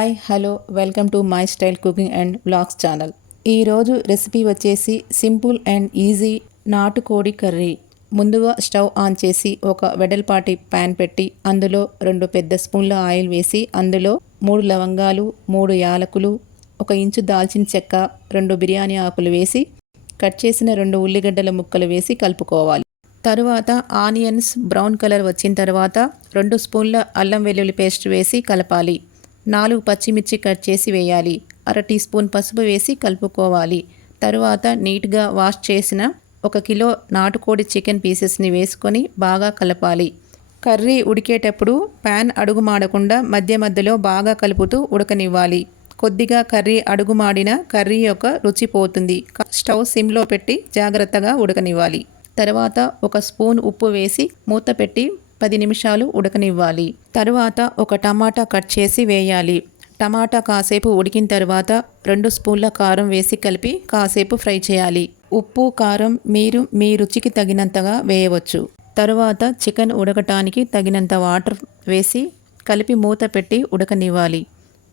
Hi hello welcome to my style cooking and vlogs channel. ఈరోజు recipe వచ్చేసి simple and easy నాటుకోడి curry. ముందుగా stove on చేసి ఒక వెడల్పాటి ప్యాన్ పెట్టి అందులో 2 పెద్ద స్పూన్ల ఆయిల్ వేసి అందులో 3 లవంగాలు, 3 యాలకులు, 1 ఇంచు దాల్చిన చెక్క, 2 బిర్యానీ ఆకులు వేసి కట్ చేసిన 2 ఉల్లిగడ్డల ముక్కలు వేసి కలుపుకోవాలి. తరువాత ఆనియన్స్ బ్రౌన్ కలర్ వచ్చిన తర్వాత 2 స్పూన్ల అల్లం వెల్లుల్లి పేస్ట్ వేసి కలపాలి. 4 పచ్చిమిర్చి కట్ చేసి వేయాలి. 1/2 టీ స్పూన్ పసుపు వేసి కలుపుకోవాలి. తరువాత నీట్గా వాష్ చేసిన 1 కిలో నాటుకోడి చికెన్ పీసెస్ని వేసుకొని బాగా కలపాలి. కర్రీ ఉడికేటప్పుడు ప్యాన్ అడుగు మాడకుండా మధ్య మధ్యలో బాగా కలుపుతూ ఉడకనివ్వాలి. కొద్దిగా కర్రీ అడుగు మాడిన కర్రీ యొక్క రుచి పోతుంది. స్టవ్ సిమ్లో పెట్టి జాగ్రత్తగా ఉడకనివ్వాలి. తర్వాత 1 స్పూన్ ఉప్పు వేసి మూత పెట్టి 10 నిమిషాలు ఉడకనివ్వాలి. తరువాత 1 టమాటా కట్ చేసి వేయాలి. టమాటా కాసేపు ఉడికిన తర్వాత 2 స్పూన్ల కారం వేసి కలిపి కాసేపు ఫ్రై చేయాలి. ఉప్పు కారం మీరు మీ రుచికి తగినంతగా వేయవచ్చు. తరువాత చికెన్ ఉడకటానికి తగినంత వాటర్ వేసి కలిపి మూత పెట్టి ఉడకనివ్వాలి.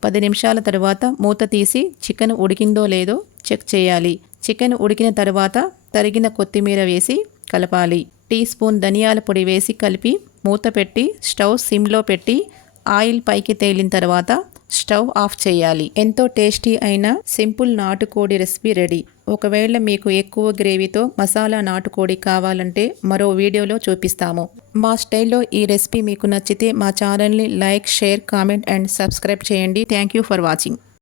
10 నిమిషాల తర్వాత మూత తీసి చికెన్ ఉడికిందో లేదో చెక్ చేయాలి. చికెన్ ఉడికిన తర్వాత తరిగిన కొత్తిమీర వేసి కలపాలి. టీ స్పూన్ ధనియాల పొడి వేసి కలిపి మూత పెట్టి స్టవ్ సిమ్లో పెట్టి ఆయిల్ పైకి తేలిన తర్వాత స్టవ్ ఆఫ్ చేయాలి. ఎంతో టేస్టీ అయిన సింపుల్ నాటుకోడి రెసిపీ రెడీ. ఒకవేళ మీకు ఎక్కువ గ్రేవీతో మసాలా నాటుకోడి కావాలంటే మరో వీడియోలో చూపిస్తాము. మా స్టైల్లో ఈ రెసిపీ మీకు నచ్చితే మా ఛానల్ని like, share, comment and subscribe చేయండి. Thank you for watching.